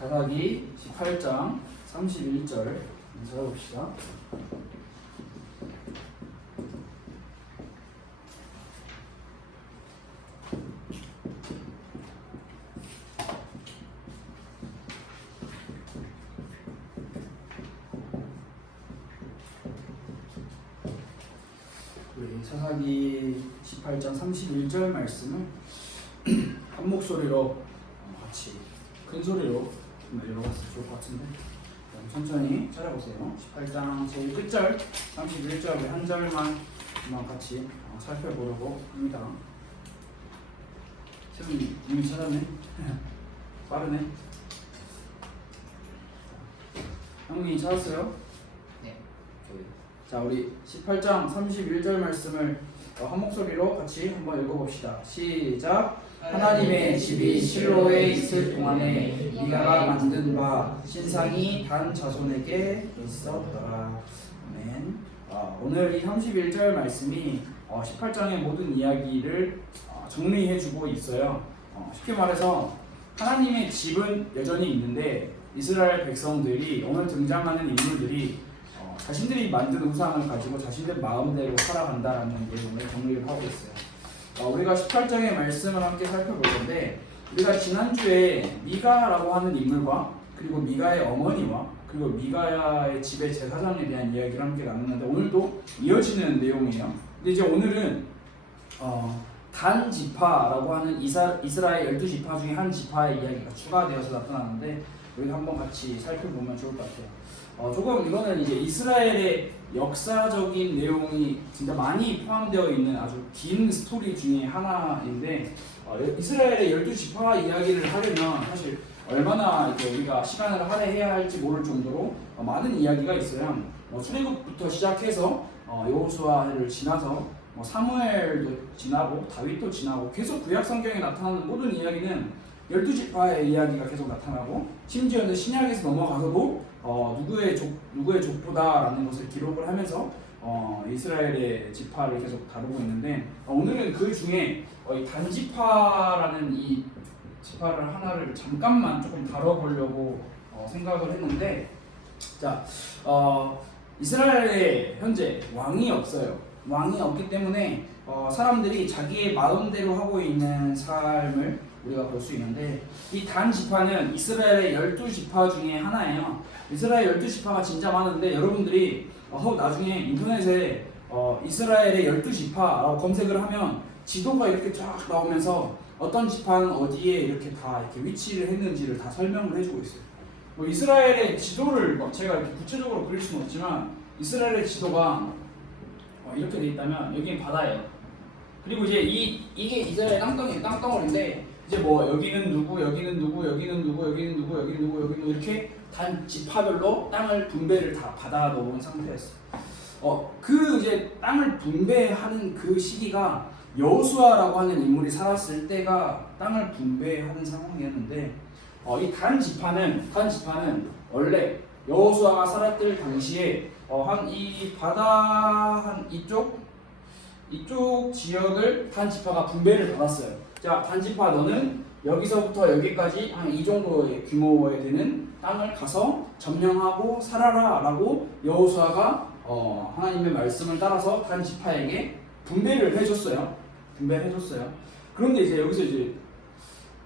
다가기 18장 31절 찾아봅시다. 우리 사사기 18장 31절 말씀을 한 목소리로 같이 큰 소리로 읽어봤으면 좋을 것 같은데 천천히 찾아보세요. 18장 제일 끝절 31절 우리 한 절만 같이 살펴보려고 합니다. 세훈이 이미 찾았네. 빠르네. 형님이 찾았어요? 네. 자, 우리 18장 31절 말씀을 한 목소리로 같이 한번 읽어봅시다. 시작. 하나님의 집이 실로에 있을 동안에 미가가 만든 바 신상이 단 자손에게 있었더라. 아멘. 오늘 이 31절 말씀이 18장의 모든 이야기를 정리해주고 있어요. 쉽게 말해서 하나님의 집은 여전히 있는데 이스라엘 백성들이 오늘 등장하는 인물들이 자신들이 만든 우상을 가지고 자신들 마음대로 살아간다라는 내용을 정리를 하고 있어요. 우리가 18장의 말씀을 함께 살펴볼 건데 우리가 지난주에 미가라고 하는 인물과 그리고 미가의 어머니와 그리고 미가의 집의 제사장에 대한 이야기를 함께 나눴는데 오늘도 이어지는 내용이에요. 근데 이제 오늘은 단 지파라고 하는 이스라엘 12지파 중에 한 지파의 이야기가 추가되어서 나타나는데 우리가 한번 같이 살펴보면 좋을 것 같아요. 조금 이거는 이제 이스라엘의 역사적인 내용이 진짜 많이 포함되어 있는 아주 긴 스토리 중에 하나인데 이스라엘의 12지파 이야기를 하려면 사실 얼마나 이제 우리가 시간을 할애해야 할지 모를 정도로 많은 이야기가 있어요. 출애굽부터 시작해서 여호수아를 지나서 사무엘도 지나고 다윗도 지나고 계속 구약 성경에 나타나는 모든 이야기는 12지파의 이야기가 계속 나타나고 심지어는 신약에서 넘어가서도 누구의 족보다라는 것을 기록을 하면서 이스라엘의 지파를 계속 다루고 있는데 오늘은 그 중에 이 단지파라는 이 지파를 하나를 잠깐만 조금 다뤄보려고 생각을 했는데 자 이스라엘에 현재 왕이 없어요. 왕이 없기 때문에 사람들이 자기의 마음대로 하고 있는 삶을 우리가 볼 수 있는데 이 단 지파는 이스라엘의 12지파 중에 하나예요. 이스라엘 12지파가 진짜 많은데 여러분들이 나중에 인터넷에 이스라엘의 12지파라고 검색을 하면 지도가 이렇게 쫙 나오면서 어떤 지파는 어디에 이렇게 다 이렇게 위치를 했는지를 다 설명을 해주고 있어요. 이스라엘의 지도를 제가 이렇게 구체적으로 그릴 수는 없지만 이스라엘의 지도가 이렇게 돼 있다면 여기는 바다예요. 그리고 이제 이게 이스라엘 땅덩어리인데 이제 여기는 누구, 여기는 누구, 여기는 누구, 여기는 누구, 여기는 누구, 여기는 누구 이렇게 단 지파별로 땅을 분배를 다 받아 놓은 상태였어요. 그 이제 땅을 분배하는 그 시기가 여호수아라고 하는 인물이 살았을 때가 땅을 분배하는 상황이었는데 이 단 지파는 원래 여호수아가 살았을 당시에 이 바다 한 이쪽 지역을 단 지파가 분배를 받았어요. 자, 단 지파 너는 여기서부터 여기까지 한 이 정도의 규모에 되는 땅을 가서 점령하고 살아라라고 여호수아가 하나님의 말씀을 따라서 단 지파에게 분배를 해줬어요. 그런데 이제 여기서 이제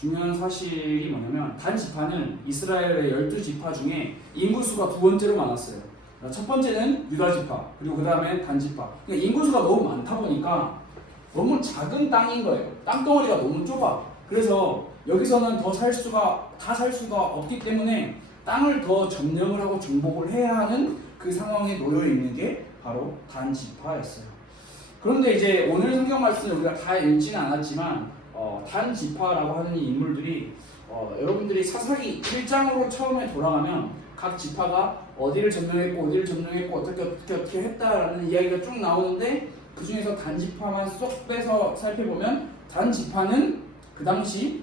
중요한 사실이 뭐냐면 단 지파는 이스라엘의 12지파 중에 인구수가 두 번째로 많았어요. 첫 번째는 유다 지파, 그리고 그 다음에 단 지파. 그러니까 인구수가 너무 많다 보니까 너무 작은 땅인 거예요. 땅덩어리가 너무 좁아. 그래서 여기서는 다 살 수가 없기 때문에 땅을 더 점령을 하고 정복을 해야 하는 그 상황에 놓여 있는 게 바로 단 지파였어요. 그런데 이제 오늘 성경 말씀을 우리가 다 읽지는 않았지만 단 지파라고 하는 이 인물들이 여러분들이 사사기 1장으로 처음에 돌아가면 각 지파가 어디를 점령했고 어떻게 했다라는 이야기가 쭉 나오는데 그 중에서 단 지파만 쏙 빼서 살펴보면 단 지파는 그 당시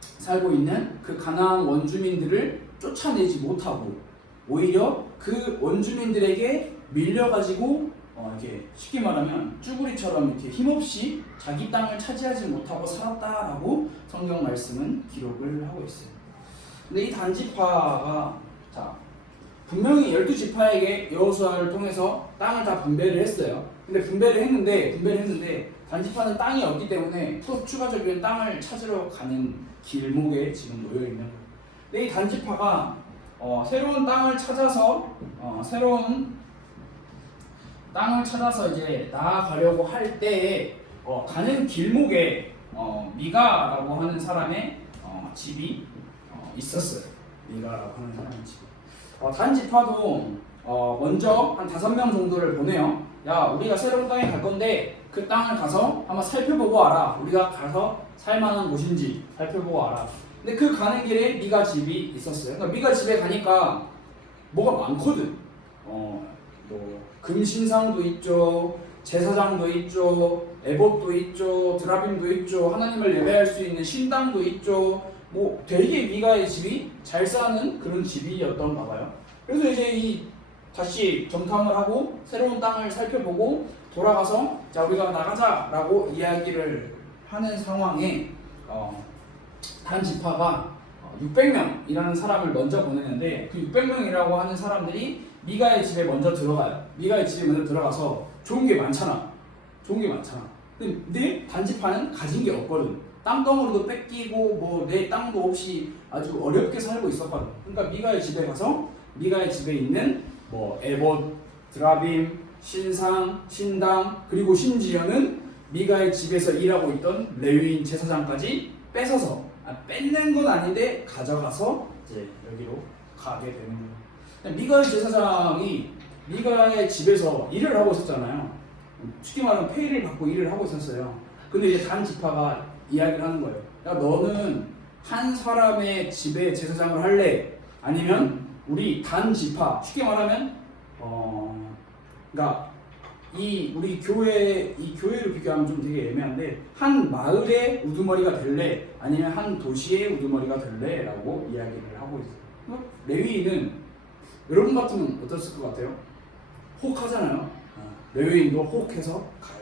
살고 있는 그 가나안 원주민들을 쫓아내지 못하고 오히려 그 원주민들에게 밀려가지고 이렇게 쉽게 말하면 쭈구리처럼 이렇게 힘없이 자기 땅을 차지하지 못하고 살았다라고 성경 말씀은 기록을 하고 있어요. 근데 이 단지파가 자 분명히 12지파에게 여호수아를 통해서 땅을 다 분배를 했어요. 근데 분배를 했는데 단지파는 땅이 없기 때문에 또 추가적인 땅을 찾으러 가는 길목에 지금 놓여 있는 거예요. 근데 이 단지파가 새로운 땅을 찾아서 이제 나아가려고 할 때에 가는 길목에 미가라고 하는 사람의 집이 있었어요. 미가라고 하는 사람의 집이. 단지파도 먼저 한 5명 정도를 보내요. 야, 우리가 새로운 땅에 갈 건데 그 땅을 가서 한번 살펴보고 와라. 우리가 가서 살만한 곳인지 살펴보고 와라. 근데 그 가는 길에 미가 집이 있었어요. 그러니까 미가 집에 가니까 뭐가 많거든. 뭐 금신상도 있죠, 제사장도 있죠, 에봇도 있죠, 드라빔도 있죠, 하나님을 예배할 수 있는 신당도 있죠. 뭐 되게 미가의 집이 잘 사는 그런 집이었던가 봐요. 그래서 이제 다시 정탐을 하고 새로운 땅을 살펴보고 돌아가서 자 우리가 나가자라고 이야기를 하는 상황에 단 지파가 600명이라는 사람을 먼저 보내는데 그 600명이라고 하는 사람들이 미가의 집에 먼저 들어가요. 미가의 집에 먼저 들어가서 좋은 게 많잖아. 근데 단지파는 가진 게 없거든. 땅덩어리도 뺏기고 뭐 내 땅도 없이 아주 어렵게 살고 있었거든. 그러니까 미가의 집에 가서 미가의 집에 있는 뭐 에봇, 드라빔, 신상, 신당 그리고 심지어는 미가의 집에서 일하고 있던 레위인 제사장까지 뺏어서 뺏는 건 아닌데 가져가서 이제 여기로 가게 되는 거예요. 미가의 제사장이 미가의 집에서 일을 하고 있었잖아요. 쉽게 말하면 페이를 받고 일을 하고 있었어요. 근데 이제 단 지파가 이야기를 하는 거예요. 야, 너는 한 사람의 집에 제사장을 할래? 아니면 우리 단 지파, 쉽게 말하면 그러니까 우리 교회를 비교하면 좀 되게 애매한데 한 마을의 우두머리가 될래? 아니면 한 도시의 우두머리가 될래? 라고 이야기를 하고 있어요. 레위인은 여러분 같으면 어땠을 것 같아요? 혹하잖아요. 레위인도 혹해서 가요.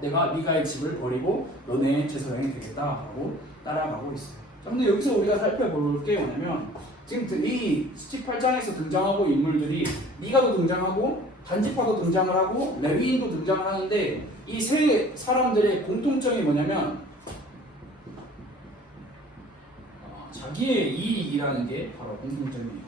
내가 미가의 집을 버리고 너네 제사장이 되겠다 하고 따라가고 있어요. 자, 근데 여기서 우리가 살펴볼 게 뭐냐면 지금 이 18장에서 등장하고 인물들이 미가도 등장하고 단지파도 등장을 하고 레위인도 등장을 하는데 이 세 사람들의 공통점이 뭐냐면 자기의 이익이라는 게 바로 공통점이에요.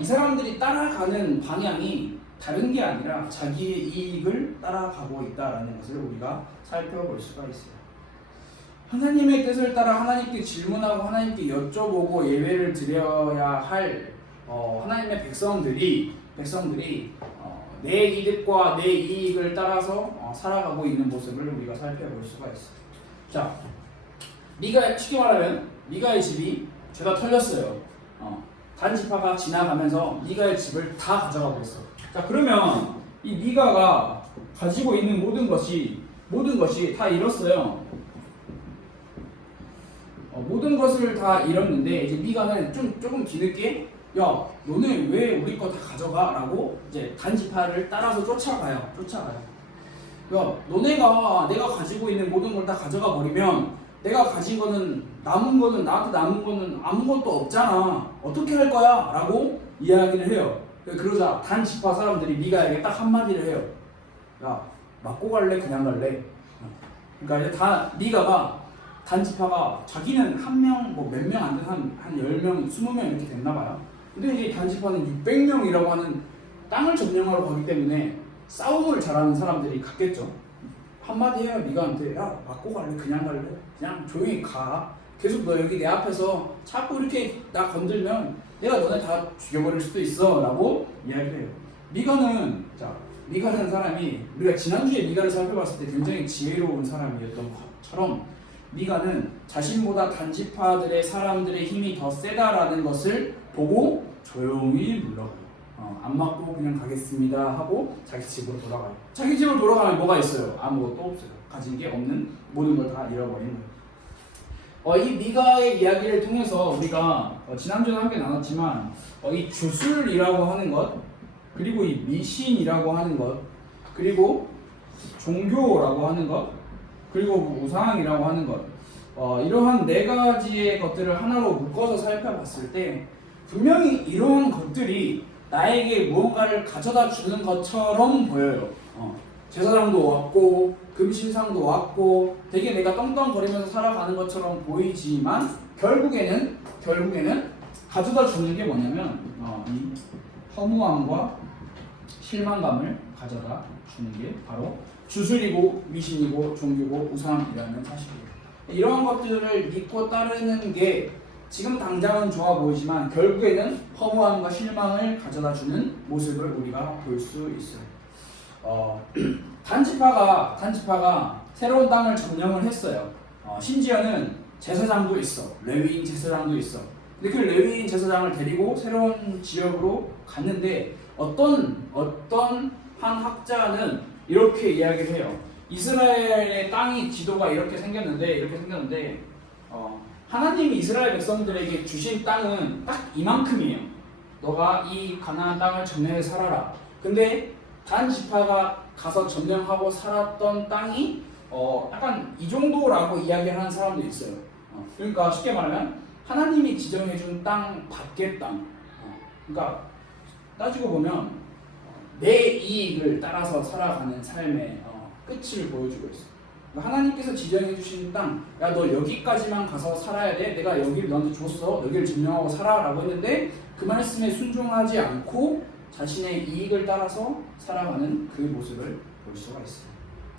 이 사람들이 따라가는 방향이 다른 게 아니라 자기의 이익을 따라가고 있다는 것을 우리가 살펴볼 수가 있어요. 하나님의 뜻을 따라 하나님께 질문하고 하나님께 여쭤보고 예배를 드려야 할 하나님의 백성들이 내 이득과 내 이익을 따라서 살아가고 있는 모습을 우리가 살펴볼 수가 있어요. 자, 쉽게 말하면 미가의 집이 죄가 털렸어요. 단지파가 지나가면서 미가의 집을 다 가져가고 있어. 자, 그러면 이 미가가 가지고 있는 모든 것이 다 잃었어요. 모든 것을 다 잃었는데 이제 미가는 조금 뒤늦게 야, 너네 왜 우리 거 다 가져가? 라고 이제 단지파를 따라서 쫓아가요. 야, 너네가 내가 가지고 있는 모든 걸 다 가져가 버리면 내가 가진 거는 나한테 남은 거는 아무것도 없잖아. 어떻게 할 거야? 라고 이야기를 해요. 그러자 단지파 사람들이 미가에게 딱 한마디를 해요. 야, 맞고 갈래? 그냥 갈래? 그러니까 이제 미가가 단지파가 자기는 한 명, 뭐 몇 명 안 된 한 10명, 20명 이렇게 됐나 봐요. 근데 이제 단지파는 600명이라고 하는 땅을 점령하러 가기 때문에 싸움을 잘하는 사람들이 갔겠죠. 한마디 해요. 미가한테 야, 맞고 갈래? 그냥 갈래? 그냥 조용히 가. 계속 너 여기 내 앞에서 자꾸 이렇게 나 건들면 내가 너네 다 죽여버릴 수도 있어 라고 이야기해요. 미가라는 사람이 우리가 지난주에 미가를 살펴봤을 때 굉장히 지혜로운 사람이었던 것처럼 미가는 자신보다 단지파들의 사람들의 힘이 더 세다라는 것을 보고 조용히 물러가요. 안 맞고 그냥 가겠습니다 하고 자기 집으로 돌아가요. 자기 집으로 돌아가면 뭐가 있어요? 아무것도 없어요. 가진 게 없는 모든 걸 다 잃어버린 거예요. 이 미가의 이야기를 통해서 우리가 지난주에 함께 나눴지만 이 주술이라고 하는 것, 그리고 이 미신이라고 하는 것, 그리고 종교라고 하는 것, 그리고 우상이라고 하는 것, 이러한 네 가지의 것들을 하나로 묶어서 살펴봤을 때 분명히 이러한 것들이 나에게 무언가를 가져다 주는 것처럼 보여요. 제사장도 왔고 금신상도 왔고 되게 내가 떵떵거리면서 살아가는 것처럼 보이지만 결국에는 가져다 주는 게 뭐냐면 이 허무함과 실망감을 가져다 주는 게 바로 주술이고 미신이고 종교고 우상이라는 사실이에요. 이러한 것들을 믿고 따르는 게 지금 당장은 좋아 보이지만 결국에는 허무함과 실망을 가져다 주는 모습을 우리가 볼 수 있어요. 단지파가 새로운 땅을 점령을 했어요. 심지어는 제사장도 있어. 레위인 제사장도 있어. 근데 그 레위인 제사장을 데리고 새로운 지역으로 갔는데 어떤 한 학자는 이렇게 이야기를 해요. 이스라엘의 땅이 지도가 이렇게 생겼는데 하나님이 이스라엘 백성들에게 주신 땅은 딱 이만큼이에요. 너가 이 가나안 땅을 점령해 살아라. 근데 단 지파가 가서 점령하고 살았던 땅이 약간 이 정도라고 이야기하는 사람도 있어요. 그러니까 쉽게 말하면 하나님이 지정해준 땅 밖의 땅. 그러니까 따지고 보면 내 이익을 따라서 살아가는 삶의 끝을 보여주고 있어요. 그러니까 하나님께서 지정해주신 땅, 야 너 여기까지만 가서 살아야 돼. 내가 여기를 너한테 줬어. 여기를 점령하고 살아라고 했는데 그 말씀에 순종하지 않고 자신의 이익을 따라서 살아가는 그 모습을 볼 수가 있어요.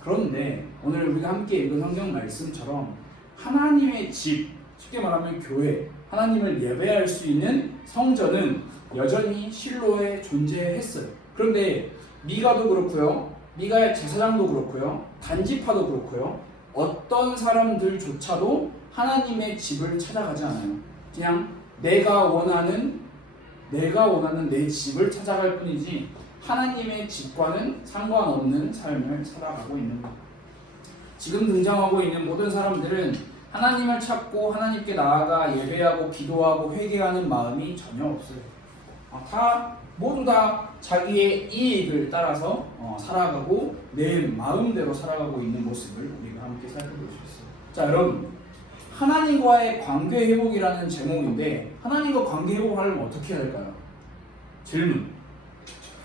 그런데 오늘 우리가 함께 읽은 성경 말씀처럼 하나님의 집, 쉽게 말하면 교회, 하나님을 예배할 수 있는 성전은 여전히 실로에 존재했어요. 그런데 미가도 그렇고요, 미가의 제사장도 그렇고요, 단지파도 그렇고요, 어떤 사람들조차도 하나님의 집을 찾아가지 않아요. 그냥 내가 원하는 내 집을 찾아갈 뿐이지 하나님의 집과는 상관없는 삶을 살아가고 있는 거예요. 지금 등장하고 있는 모든 사람들은 하나님을 찾고 하나님께 나아가 예배하고 기도하고 회개하는 마음이 전혀 없어요. 모두 다 자기의 이익을 따라서 살아가고 내 마음대로 살아가고 있는 모습을 우리가 함께 살펴볼 수 있어요. 자, 여러분, 하나님과의 관계 회복이라는 제목인데 하나님과 관계 회복을 하려면 어떻게 해야 될까요? 질문.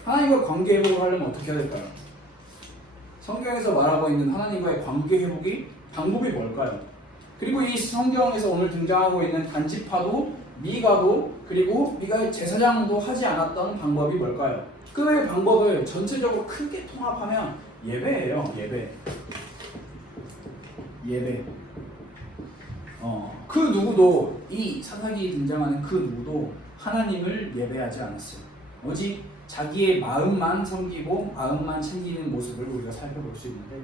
하나님과 관계 회복을 하려면 어떻게 해야 될까요? 성경에서 말하고 있는 하나님과의 관계 회복이 방법이 뭘까요? 그리고 이 성경에서 오늘 등장하고 있는 단지파도 미가도 그리고 미가의 제사장도 하지 않았던 방법이 뭘까요? 그 방법을 전체적으로 크게 통합하면 예배예요. 예배. 그 누구도 이 사사기에 등장하는 그 누구도 하나님을 예배하지 않았어요. 오직 자기의 마음만 섬기고 마음만 챙기는 모습을 우리가 살펴볼 수 있는데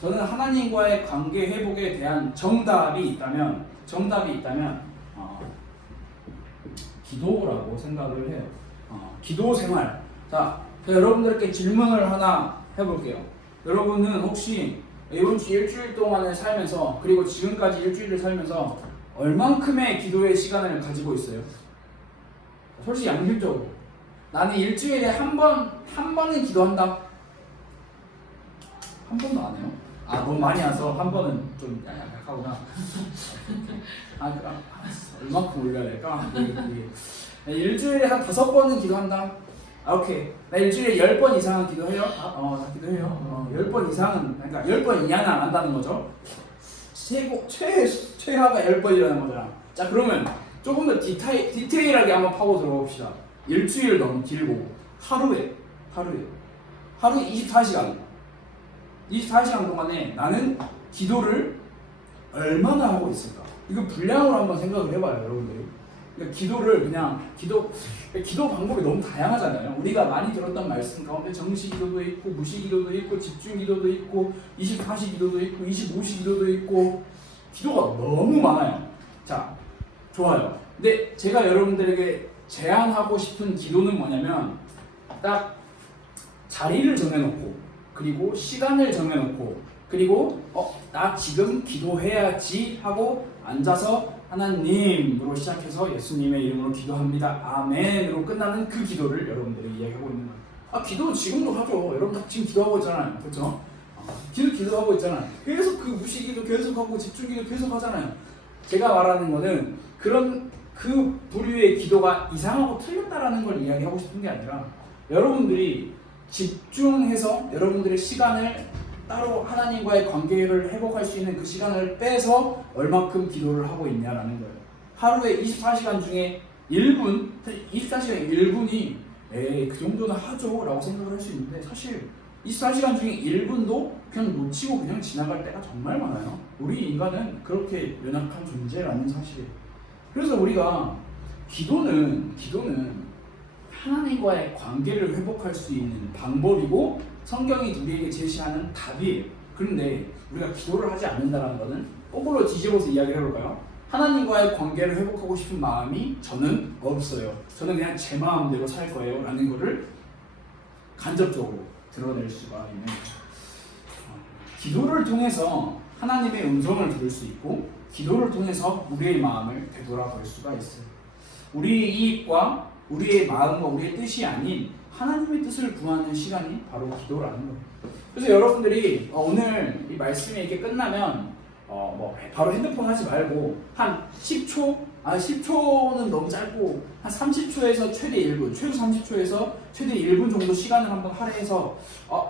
저는 하나님과의 관계 회복에 대한 정답이 있다면 기도라고 생각을 해요. 기도 생활. 자, 여러분들께 질문을 하나 해볼게요. 여러분은 혹시 이번 주 일주일 동안을 살면서 그리고 지금까지 일주일을 살면서 얼만큼의 기도의 시간을 가지고 있어요? 솔직히 양심적으로 나는 일주일에 한 번은 기도한다. 한 번도 안 해요? 너무 많이 와서 한 번은 좀 약하구나. 얼마큼 올려야 될까? 일주일에 한 5번은 기도한다. 오케이. 나 일주일에 10번 이상은 기도해요? 나 기도해요. 10번 이상은, 그러니까 10번 이하는 안 한다는 거죠. 최하가 10번이라는 거잖아. 자, 그러면 조금 더 디테일하게 한번 파고 들어봅시다. 일주일 너무 길고, 하루에 24시간 동안에 나는 기도를 얼마나 하고 있을까? 이거 분량으로 한번 생각을 해봐요, 여러분들이. 그러니까 기도 방법이 너무 다양하잖아요. 우리가 많이 들었던 말씀 가운데 정시 기도도 있고, 무시 기도도 있고, 집중 기도도 있고, 24시 기도도 있고, 25시 기도도 있고, 기도가 너무 많아요. 자, 좋아요. 근데 제가 여러분들에게 제안하고 싶은 기도는 뭐냐면 딱 자리를 정해놓고 그리고 시간을 정해놓고 그리고 나 지금 기도해야지 하고 앉아서 하나님으로 시작해서 예수님의 이름으로 기도합니다. 아멘으로 끝나는 그 기도를 여러분들이 이야기하고 있는 거예요. 기도 지금도 하죠. 여러분 다 지금 기도하고 있잖아요. 그렇죠? 기도하고 있잖아요. 계속 그 무시기도 계속하고 집중기도 계속 하잖아요. 제가 말하는 거는 그런 그 부류의 기도가 이상하고 틀렸다라는 걸 이야기하고 싶은 게 아니라 여러분들이 집중해서 여러분들의 시간을 따로 하나님과의 관계를 회복할 수 있는 그 시간을 빼서 얼마큼 기도를 하고 있냐라는 거예요. 하루에 24시간 중에 1분, 24시간 1분이 에이 그 정도는 하죠 라고 생각을 할 수 있는데 사실 24시간 중에 1분도 그냥 놓치고 그냥 지나갈 때가 정말 많아요. 우리 인간은 그렇게 연약한 존재라는 사실이에요. 그래서 우리가 기도는 하나님과의 관계를 회복할 수 있는 방법이고 성경이 우리에게 제시하는 답이에요. 그런데 우리가 기도를 하지 않는다는 것은 거꾸로 뒤집어서 이야기를 해볼까요? 하나님과의 관계를 회복하고 싶은 마음이 저는 없어요. 저는 그냥 제 마음대로 살 거예요 라는 것을 간접적으로 드러낼 수가 있는 기도를 통해서 하나님의 음성을 들을 수 있고 기도를 통해서 우리의 마음을 되돌아볼 수가 있어요. 우리의 이익과 우리의 마음과 우리의 뜻이 아닌 하나님의 뜻을 구하는 시간이 바로 기도라는 거예요. 그래서 여러분들이 오늘 이 말씀이 이렇게 끝나면 바로 핸드폰 하지 말고 한 10초? 10초는 너무 짧고 한 30초에서 최대 1분, 최소 30초에서 최대 1분 정도 시간을 한번 할애해서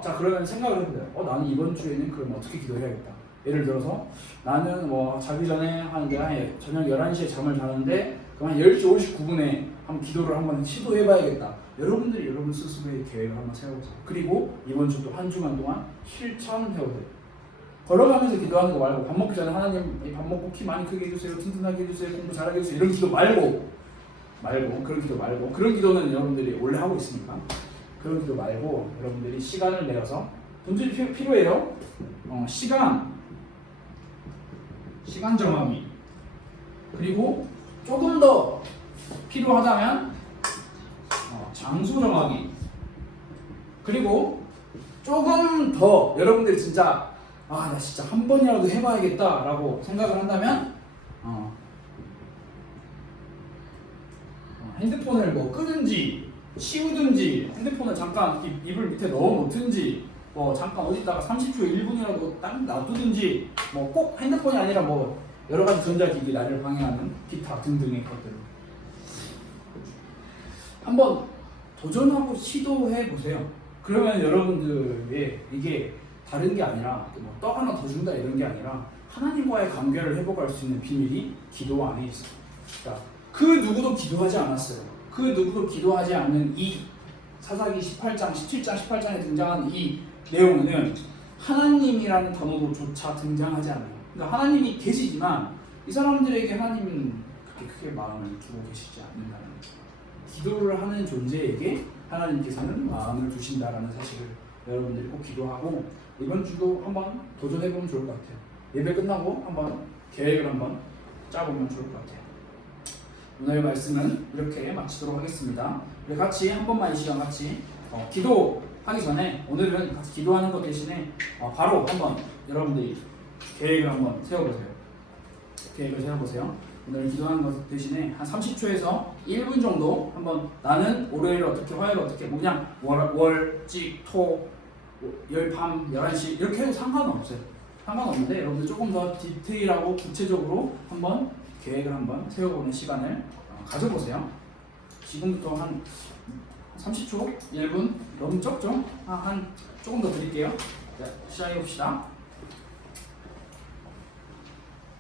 자 그러면 생각을 해보세요. 나는 이번 주에는 그럼 어떻게 기도해야겠다. 예를 들어서 나는 자기 전에 내가 저녁 11시에 잠을 자는데 그럼 한 10시 59분에 한번 기도를 한번 시도해봐야겠다. 여러분들이 여러분 스스로의 계획을 한번 세워보세요. 그리고 이번 주 또 한 주간 동안 실천해보세요. 걸어가면서 기도하는 거 말고 밥 먹기 전에 하나님 밥 먹고 키 많이 크게 해주세요. 튼튼하게 해주세요. 공부 잘하게 해주세요. 이런 기도 말고 그런 기도 말고 그런 기도는 여러분들이 원래 하고 있으니까 그런 기도 말고 여러분들이 시간을 내어서 돈들이 필요해요. 시간 정하기 그리고 조금 더 필요하다면 장소 정하기 그리고 조금 더 여러분들이 진짜 나 진짜 한 번이라도 해봐야겠다 라고 생각을 한다면 핸드폰을 끄든지 치우든지 핸드폰을 잠깐 이불 밑에 넣어놓든지 잠깐 어디다가 30초 1분이라도 딱 놔두든지 꼭 핸드폰이 아니라 여러 가지 전자기기 나를 방해하는 기타 등등의 것들 한번 도전하고 시도해 보세요. 그러면 여러분들의 이게 다른 게 아니라 떡 하나 더 준다 이런 게 아니라 하나님과의 관계를 회복할 수 있는 비밀이 기도 안에 있어요. 그러니까 그 누구도 기도하지 않았어요. 그 누구도 기도하지 않는 이 사사기 18장, 17장, 18장에 등장하는 이 내용은 하나님이라는 단어조차 등장하지 않아요. 그러니까 하나님이 계시지만 이 사람들에게 하나님은 그렇게 크게 마음을 두고 계시지 않는다는 거죠. 기도를 하는 존재에게 하나님께서는 마음을 두신다라는 사실을 여러분들이 꼭 기도하고 이번 주도 한번 도전해보면 좋을 것 같아요. 예배 끝나고 한번 계획을 한번 짜보면 좋을 것 같아요. 오늘의 말씀은 이렇게 마치도록 하겠습니다. 우리 같이 한 번만 이 시간 같이 기도하기 전에 오늘은 같이 기도하는 것 대신에 바로 한번 여러분들이 계획을 한번 세워보세요. 오늘 기도하는 것 대신에 한 30초에서 1분 정도 한번 나는 월요일 어떻게 화요일 어떻게 그냥 월, 직, 토, 열, 밤, 11시 이렇게 해도 상관없는데 여러분들 조금 더 디테일하고 구체적으로 한번 계획을 한번 세워보는 시간을 가져보세요. 지금부터 한 30초, 1분 너무 적죠? 한 조금 더 드릴게요. 자, 시작해봅시다.